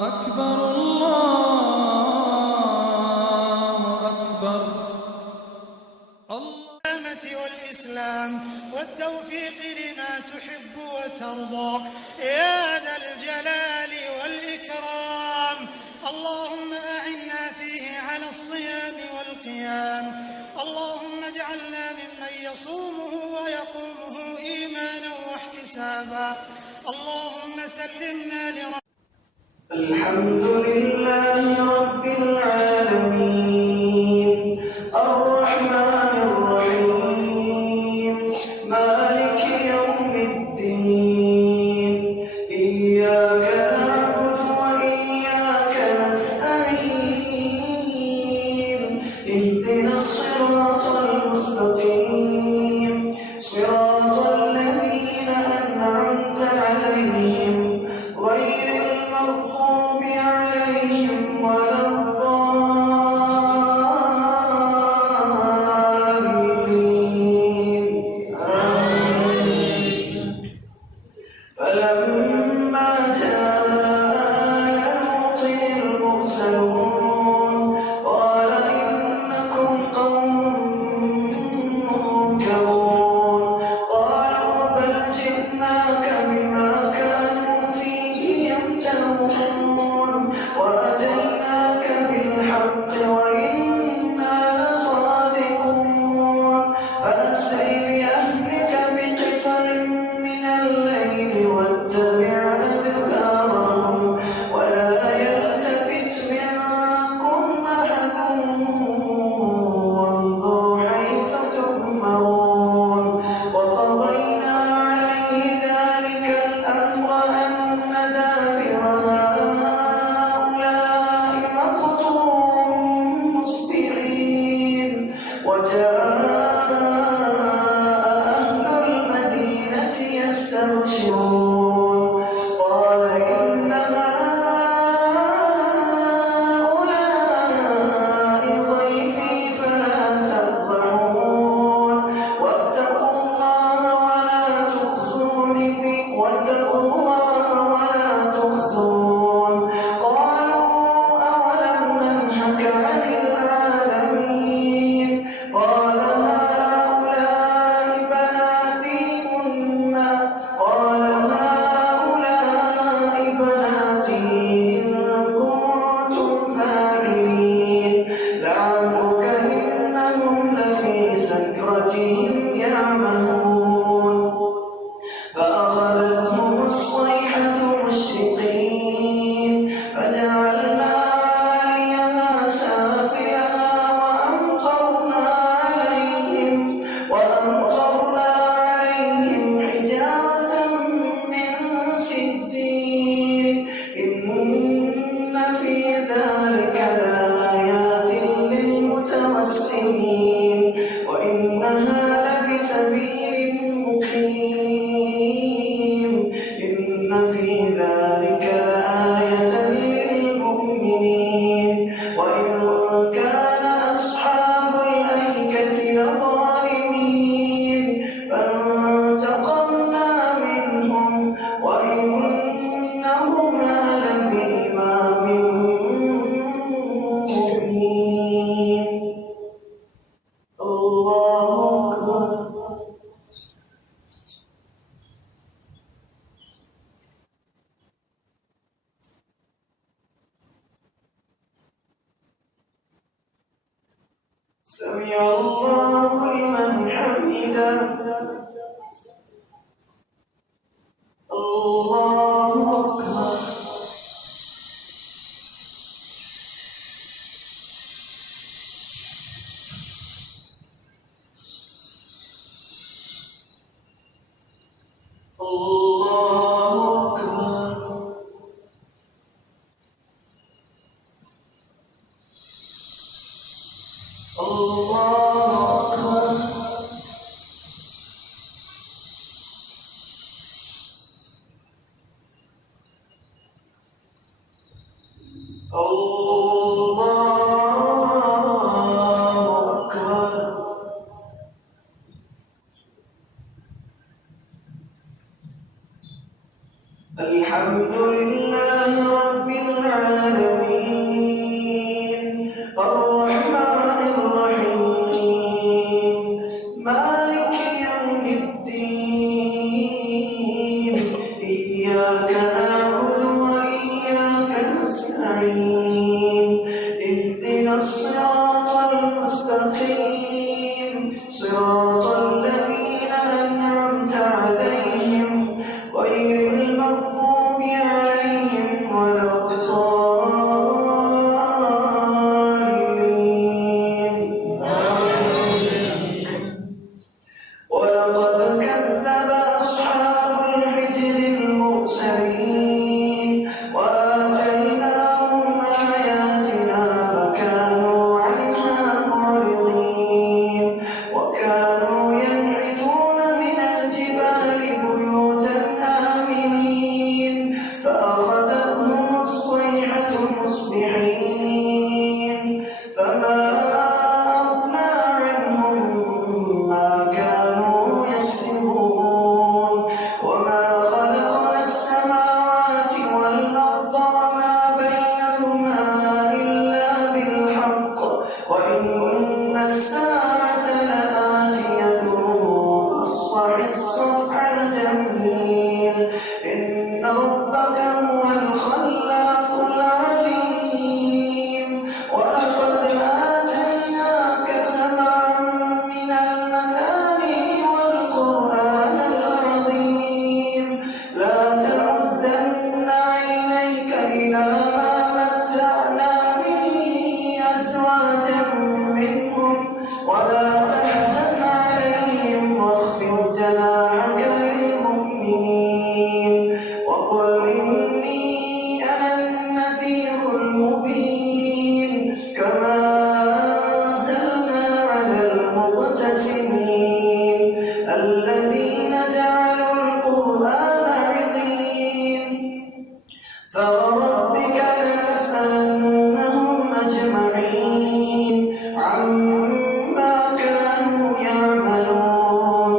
أكبر الله أكبر. والإسلام والتوفيق لما تحب وترضى يا ذا الجلال والإكرام. اللهم أعنا فيه على الصيام والقيام. اللهم اجعلنا ممن يصومه ويقومه إيمانا واحتسابا. اللهم سلمنا الحمد لله رب العالمين الرحمن الرحيم مالك يوم الدين إياك نعبد وإياك نستعين اهدنا الصراط المستقيم صراط الذين أنعمت عليهم غير المغضوب عليهم ولا الضالين آمين. فلما جاء آل لوط المرسلون قال إنكم قوم منكرون قالوا بل جئناك بما كانوا فيه يمترون وأتيناك بالحق وإنا لصادقون فأسر بأهلك بقطع من الليل واتبع أدبارهم ولا يلتفت منكم أحد وامضوا حيث تؤمرون وقضينا عليه ذلك الأمر أن دابر هؤلاء مقطوع مصبحين وجاء أهل المدينة يستبشرون قال إن هؤلاء ضيفي فلا تفضحون واتقوا الله ولا تخزون قالوا أولم ننهك عن العالمين قال هؤلاء بناتي إن كنتم فاعلين لعمرك إنهم لفي سكرتهم يعمهون فأخذتهم الصيحة مشرقين فجعلنا عاليها سافلها وأمطرنا عليهم حجارة من سجيل إن في ذلك لآيات للمتوسمين وإنها لبسبيل مقيم إن في ذلك لآية للمؤمنين وإن كان أصحاب الأيكة لظالمين فانتقمنا منهم وإنهما لبإمام مبين. الله أكبر. سمع الله لمن حمده. الله أكبر. الله أكبر. الله أكبر. الحمد لله رب العالمين فوربك لنسألنهم أجمعين عما كانوا يعملون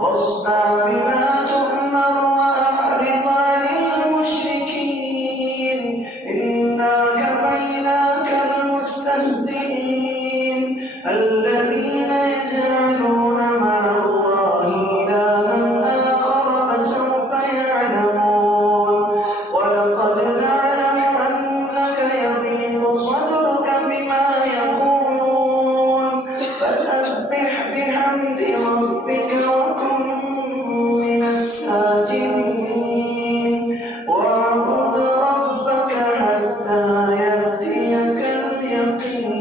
واصدع بما تؤمر وأعرض عن المشركين إنا كفيناك المستهزئين الذين يجعلون مع الله إلها آخر فسوف يعلمون ولقد نعلم أنك يضيق صدرك بما يقولون فسبح بحمد ربك وكن من الساجدين واعبد ربك حتى يأتيك اليقين.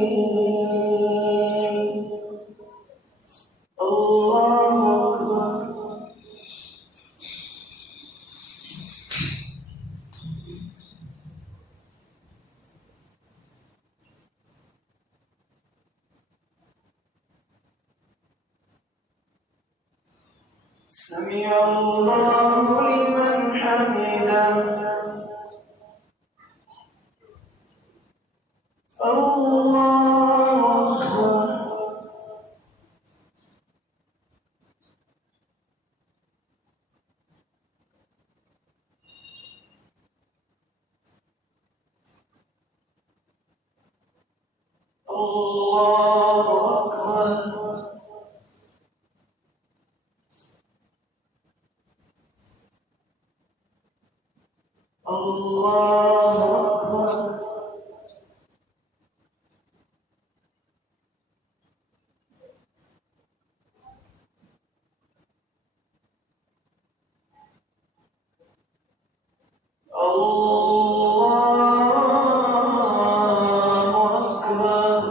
الله أكبر. سمع الله لمن حمده. الله أكبر. الله أكبر. الله أكبر. الله أكبر.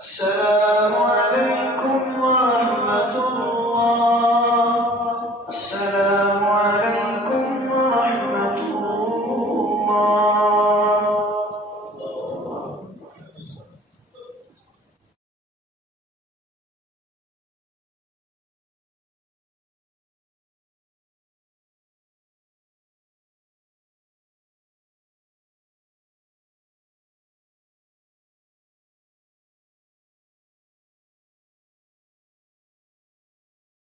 السلام